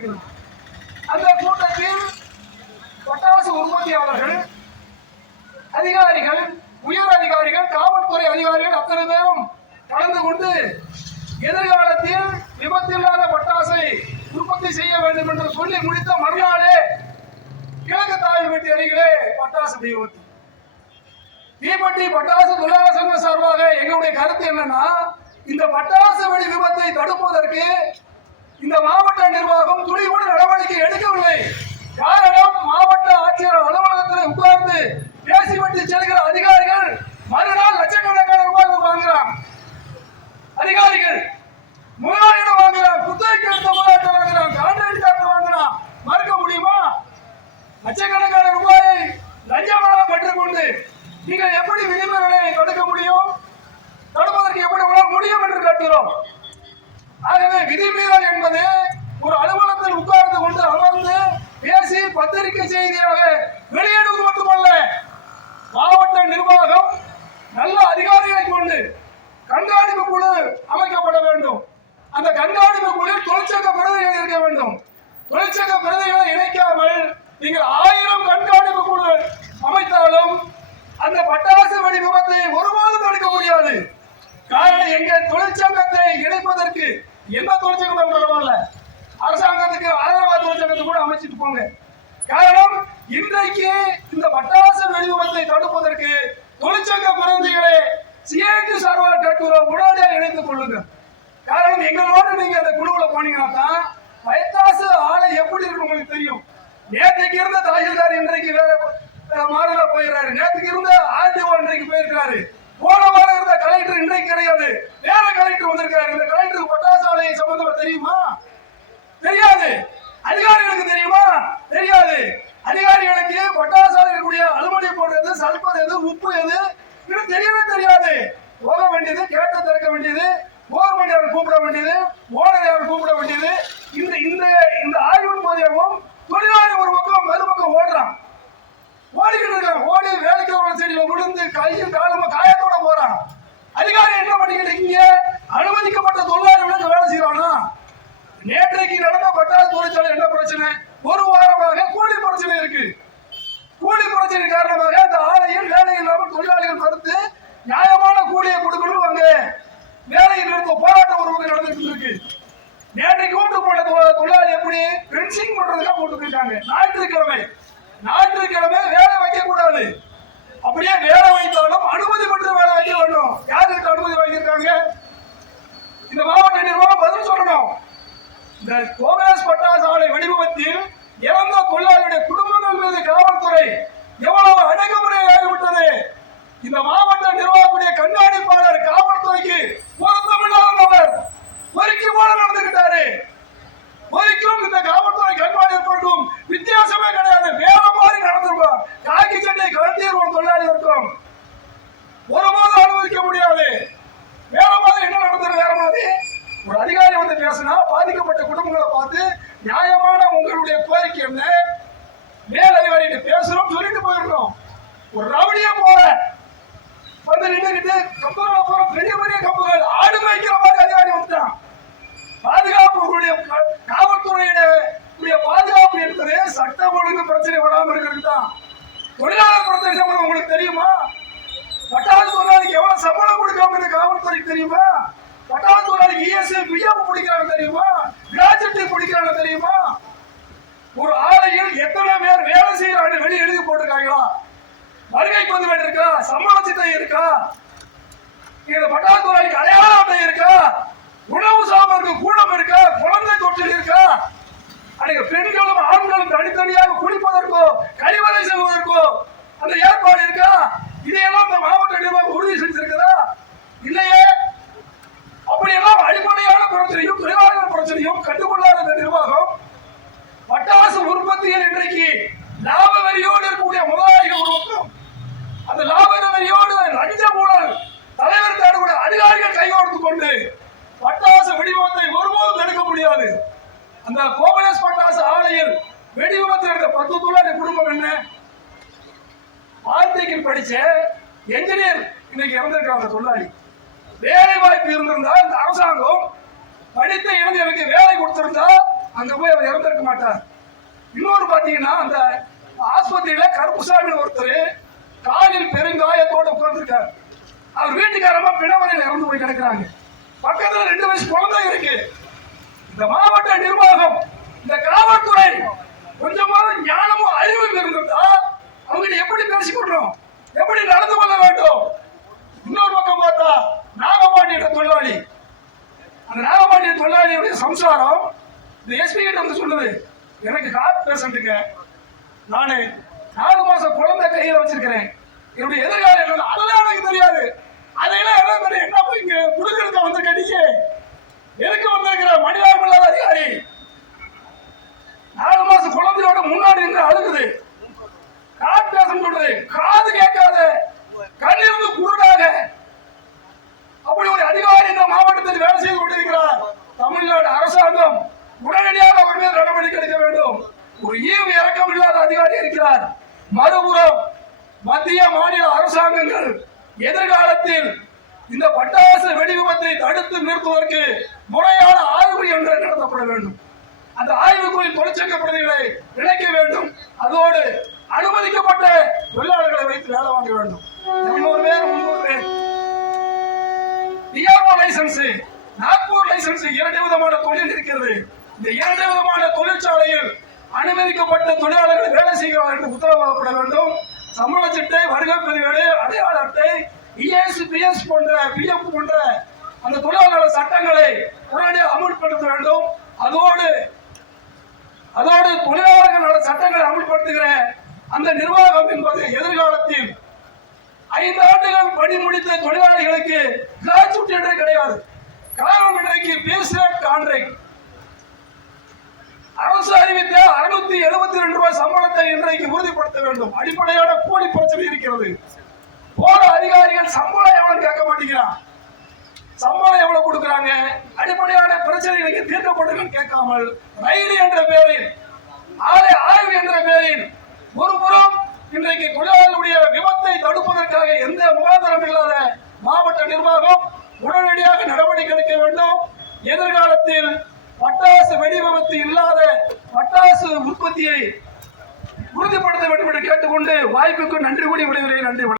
இருக்கிறது அந்த கூட்டத்தில் பட்டாசு உற்பத்தியாளர்கள் அதிகாரிகள் உயர் அதிகாரிகள் காவல்துறை அதிகாரிகள் அத்தனை பேரும் கலந்து கொண்டு எதிர்காலத்தில் விபத்தில்லாத பட்டாசை உற்பத்தி செய்ய வேண்டும் என்று சொல்லி முடித்த மறுநாளே கிழக்கு தாய்மட்டி அருகிலே பட்டாசு விபத்து தீப்பட்டி பட்டாசு தொழிலாளர் சங்க சார்பாக எங்களுடைய கருத்து என்னன்னா இந்த பட்டாசு வெடி விபத்தை தடுப்பதற்கு இந்த மாவட்ட நிர்வாகம் துணிவோடு நடவடிக்கை எடுக்கவில்லை. காரணம் மாவட்ட ஆட்சியர் அலுவலகத்தில் உட்கார்ந்து பேசிவிட்டு செல்கிற அதிகாரிகள் மறுநாள் லட்சக்கணக்கான ரூபாய் வாங்குறான் அதிகாரிகள் முதலாளியிடம் வாங்குறான் குத்தகைக்கு எடுத்த முதலாளிட்ட வாங்குறான் கான்ட்ராக்ட் கார்டு வாங்குறான் மறுக்க முடியுமா? லட்சக்கணக்கான ரூபாயை லஞ்சமாக பெற்றுக்கொண்டு நீங்கள் எப்படி விதிமுறைகளை தடுக்க முடியும்? தடுப்பதற்கு எப்படி உங்களால் முடியும் என்று கேட்கிறோம். ஆகவே விதிமீறல் என்பது ஒரு அலுவலகத்தில் உட்கார்ந்து கொண்டு அமர்ந்து பேசி பத்திரிகை செய்தியாக வெளியிடுவது மட்டுமல்ல. மாவட்ட நிர்வாகம் நல்ல அதிகாரிகளை கொண்டு கண்காணிப்பு குழு அமைக்கப்பட வேண்டும். அந்த கண்காணிப்பு குழு தொழிற்சங்க பிரதிகள் இருக்க வேண்டும். தொழிற்சங்க பிரதிகளை இணைக்காமல் நீங்கள் ஆயிரம் கண்காணிப்பு குழு அமைத்தாலும் அந்த பட்டாசு வெடி விபத்தை ஒருபோதும் தடுக்க முடியாது. காரணம் எங்க தொழிற்சங்கத்தை இணைப்பதற்கு எந்த தொழிற்சங்கம் பரவாயில்ல அரசாங்கத்துக்கு ஆதரவா தொழிற்சங்கத்தை கூட அமைச்சிட்டு போங்க. காரணம் இன்றைக்கு இந்த பட்டாசு வெடி தடுப்பதற்கு தொழிற்சங்க பிரதிகளை சிஐடி சார்பாக கேட்கிறோம் உடனடியாக இணைத்துக் கொள்ளுங்க காரணம் எங்களோட நீங்க அந்த குழுவுல போனீங்கன்னா தான் பைத்தாசு ஆலை எப்படி இருக்கு உங்களுக்கு தெரியும்? நேற்றுக்கு இருந்த தாசில்தார் இன்றைக்கு வேற மாநில போயிடுறாரு. நேற்றுக்கு இருந்த ஆர்டிஓ இன்றைக்கு போயிருக்கிறாரு போன வாரம் இருந்த கலெக்டர் இன்றைக்கு கிடையாது. வேற கலெக்டர் வந்திருக்காரு இந்த கலெக்டருக்கு பட்டாசு ஆலை சம்பந்தமா தெரியுமா? தெரியாது. அதிகாரிகளுக்கு தெரியுமா? தெரியாது. அதிகாரிகளுக்கு பொட்டாசாக இருக்கக்கூடிய அலுமினியம் போடுறது சல்பர் எது உப்பு எது? இது தெரியவே தெரியாது. போக வேண்டியது கேட்ட திறக்க வேண்டியது கவர்மெண்ட் அவர் கூப்பிட வேண்டியது ஓனர் அவர் கூப்பிட வேண்டியது. இந்த இந்த இந்த ஆய்வின் போதேவும் தொழிலாளி ஒரு பக்கம் மறுபக்கம் ஓடுறான். ஓடிக்கிட்டு இருக்கான். ஓடி வேலைக்கு வர செடியில விழுந்து கையும் காலமா காயத்தோட போறான். அதிகாரி என்ன பண்ணிக்கிட்டு இங்கே அனுமதிக்கப்பட்ட தொழிலாளிகளுக்கு வேலை செய்யறானா நேற்றைக்கு நடந்த பட்டாசு தொழிற்சாலை என்ன பிரச்சனை? ஒரு வாரமாக கூலி பிரச்சனை இருக்கு. கூலி பிரச்சனை காரணமாக அந்த ஆலையில் வேலை இல்லாமல் தொழிலாளிகள் மறுத்து நியாயமான கூலியை கொடுக்கணும் அங்க. வேலையில் நிறுத்த போராட்டம் ஒரு நடந்துட்டு இருக்கு. நேற்றைக்கு கூப்பிட்டு போன தொழிலாளி எப்படி? பென்சிங் பண்றதுக்காக போட்டு போயிருக்காங்க ஞாயிற்றுக்கிழமை. ஞாயிற்றுக்கிழமை வேலை வைக்க கூடாது. அப்படியே வேலை வைத்தாலும் அனுமதி பெற்று வேலை வைக்க வேண்டும் யாருக்கு அனுமதி வாங்கியிருக்காங்க? இந்த மாவட்ட நிர்வாகம் பதில் சொல்லணும். இந்த கோகேஸ் பட்டாசு ஆலை வெடிவிபத்தில் இறந்த தொழிலாளியுடைய குடும்ப மீது காவல்துறை எவ்வளவு அடக்குமுறை ஆகிவிட்டது இந்த மாவட்ட நிர்வாகக்கூடிய கண்காணிப்பாளர் காவல்துறைக்கு பொருத்தமில்லாதவர் பொறுக்கி போல நடந்துகிட்டாரு பொறுக்கும் இந்த காவல்துறை கண்காணிப்புக்கும் வித்தியாசமே கிடையாது வேற மாதிரி நடந்துருவோம் காக்கி சட்டை கழட்டிடுவோம் தொழிலாளி இருக்கும் ஒருபோதும் அனுமதிக்க முடியாது வேற மாதிரி என்ன நடந்தது வேற மாதிரி ஒரு அதிகாரி வந்து பேசினா பாதிக்கப்பட்ட குடும்பங்களை பார்த்து நியாயமான உங்களுடைய கோரிக்கை என்ன மேல் அதிகாரிகிட்ட பேசுறோம் சொல்லிட்டு போயிடுறோம். ஒரு ரவுடியா போற. வந்து நின்றுகிட்டு கம்புகளை போற பெரிய பெரிய கம்பங்கள். ஆடு மேய்க்கிற மாதிரி அதிகாரி வந்துட்டான். பாதுகாப்பு உங்களுடைய காவல்துறையுடைய பாதுகாப்பு என்பது சட்டம் ஒழுங்கு பிரச்சனை வராமல் இருக்கிறது தான் தொழிலாளர் பிரச்சனை சம்பளம் உங்களுக்கு தெரியுமா? பட்டாள தொழிலாளிக்கு எவ்வளவு சம்பளம் கொடுக்காம இந்த காவல்துறைக்கு தெரியுமா? பட்டாள தொழிலாளிக்கு இஎஸ்ஐ பிஎம் பிடிக்கிறாங்க தெரியுமா? கிராஜுவேட்டி பிடிக்கிறாங்க தெரியுமா ஒரு ஆலையில் எத்தனை பேர் வேலை செய்யறாங்க வெளியே எழுதி போட்டிருக்காங்களா வருகை பதிவு இருக்கா? இருக்கா இந்த பட்டாத்துறைக்கு அடையாள அட்டை இருக்கா? உணவு சாப்பாடுக்கு கூடம் இருக்கா? குழந்தை தொட்டில் இருக்கா அன்னைக்கு பெண்களும் ஆண்களும் தனித்தனியாக குளிப்பதற்கோ கழிவறை செல்வதற்கோ அந்த ஏற்பாடு இருக்கா இதையெல்லாம் இந்த மாவட்ட நிர்வாகம் உறுதி செஞ்சிருக்கிறதா இல்லையே அப்படியெல்லாம் அடிப்படையான பிரச்சனையும் தொழிலாளர் பிரச்சனையும் கண்டுகொள்ளாத இந்த நிர்வாகம் பட்டாசு உற்பத்தியில் இன்றைக்கு லாப வெறியோடு இருக்கக்கூடிய முதலாளிகள் ஒரு பக்கம் அந்த லாப வெறியோடு லஞ்ச ஊழல் தலைவர் தேடக்கூடிய அதிகாரிகள் கைகோர்த்து கொண்டு பட்டாசு வெடிவிபத்தை ஒருபோதும் தடுக்க முடியாது அந்த கோபலேஸ் ஆலையில் வெடி விபத்து நடந்த பத்து தொழிலாளி குடும்பம் என்ன? பாலிடெக்னிக் படிச்ச என்ஜினியர் இன்னைக்கு இறந்திருக்காங்க தொழிலாளி. வேலை வாய்ப்பு இருந்திருந்தால் இந்த அரசாங்கம் படித்த இளைஞருக்கு வேலை கொடுத்திருந்தா அங்க போய் அவர் இறந்திருக்க மாட்டார். இன்னொரு பாத்தீங்கன்னா அந்த ஆஸ்பத்திரியில கருப்புசாமி ஒருத்தர் காலில் பெருங்காயத்தோட உட்கார்ந்துருக்கார். அவர் வீட்டுக்காரமா பிணவரையில் இறந்து போய் கிடக்குறாங்க. பக்கத்துல ரெண்டு வயசு குழந்தை இருக்கு. இந்த மாவட்ட நிர்வாகம் இந்த காவல்துறை கொஞ்சமாவது ஞானமும் அறிவும் இருந்திருந்தா அவங்க எப்படி பேசிக்கொள்றோம் எப்படி நடந்து கொள்ள வேண்டும்? இன்னொரு பக்கம் பார்த்தா நாகபாண்டிய தொழிலாளி. அந்த நாகபாண்டிய தொழிலாளியுடைய சம்சாரம் இந்த எஸ்பி கிட்ட வந்து சொல்லுது எனக்கு ஹார்ட் பேஷண்ட்டுங்க நானு நாலு மாசம் குழந்தை கையில வச்சிருக்கிறேன். என்னுடைய எதிர்காலம் என்ன அதெல்லாம் எனக்கு தெரியாது. அதையெல்லாம் என்ன தெரியும் என்ன போய் இங்க குடுக்கிறதுக்கு வந்திருக்க நீங்க எதுக்கு வந்திருக்கிற மனிதாபம் இல்லாத அதிகாரி நாலு மாசம் குழந்தையோட முன்னாடி நின்று அழுகுது ஹார்ட் பேஷண்ட் சொல்றது காது கேட்காத கண்ணிருந்து குருடாக அப்படி ஒரு அதிகாரி இந்த மாவட்டத்தில் வேலை செய்து கொண்டிருக்கிறார் தமிழ்நாடு அரசாங்கம் உடனடியாக அவர் மீது நடவடிக்கை எடுக்க வேண்டும் ஒரு ஈவு இறக்கம் இல்லாத அதிகாரி இருக்கிறார் மறுபுறம் மத்திய மாநில அரசாங்கங்கள் எதிர்காலத்தில் இந்த பட்டாசு வெடி விபத்தை தடுத்து நிறுத்துவதற்கு முறையான ஆய்வு என்று நடத்தப்பட வேண்டும். அந்த ஆய்வுக்குள் தொழிற்சங்க பிரதிகளை இணைக்க வேண்டும். அதோடு அனுமதிக்கப்பட்ட தொழிலாளர்களை வைத்து வேலை வாங்க வேண்டும். முன்னூறு பேர் முன்னூறு பேர். டிஆர்ஓ லைசன்ஸ் நாக்பூர் லைசன்ஸ் இரண்டு விதமான தொழில் இருக்கிறது. இந்த இரண்டு விதமான தொழிற்சாலையில் அனுமதிக்கப்பட்ட தொழிலாளர்கள் வேலை செய்கிறார்கள் என்று உத்தரவாதப்பட வேண்டும். சம்பள சட்டை வருகை பதிவேடு அடையாள அட்டை இஎஸ் பிஎஸ் போன்ற பிஎஃப் போன்ற அந்த தொழிலாளர் சட்டங்களை உடனடியாக அமுல்படுத்த வேண்டும். அதோடு அதோடு தொழிலாளர்கள் நல சட்டங்களை அமுல்படுத்துகிற அந்த நிர்வாகம் என்பது எதிர்காலத்தில் ஐந்து ஆண்டுகள் பணி முடித்த தொழிலாளிகளுக்கு கிராஜுவேட் என்றே கிடையாது. காரணம் இன்றைக்கு பேசுகிற கான்ட்ராக்ட். அரசு அறிவித்த அறுநூத்தி எழுபத்தி ரெண்டு ரூபாய் சம்பளத்தை இன்றைக்கு உறுதிப்படுத்த வேண்டும். அடிப்படையான கூலி பிரச்சனை இருக்கிறது. போல அதிகாரிகள் சம்பளம் எவ்வளவு கேட்க மாட்டேங்கிறான். சம்பளம் எவ்வளவு கொடுக்குறாங்க? அடிப்படையான பிரச்சனைகளுக்கு தீர்க்கப்படுங்கள் கேட்காமல் ரயில் என்ற பெயரில் ஆலை ஆய்வு என்ற பெயரில் ஒருபுறம் இன்றைக்கு தொழிலாளர்களுடைய விபத்தை தடுப்பதற்காக எந்த முகாந்திரம் இல்லாத மாவட்ட நிர்வாகம் உடனடியாக நடவடிக்கை எடுக்க வேண்டும். எதிர்காலத்தில் பட்டாசு வெடிவிபத்து இல்லாத பட்டாசு உற்பத்தியை உறுதிப்படுத்த வேண்டும் என்று கேட்டுக்கொண்டு வாய்ப்புக்கு நன்றி கூடி விடுகிறேன் நன்றி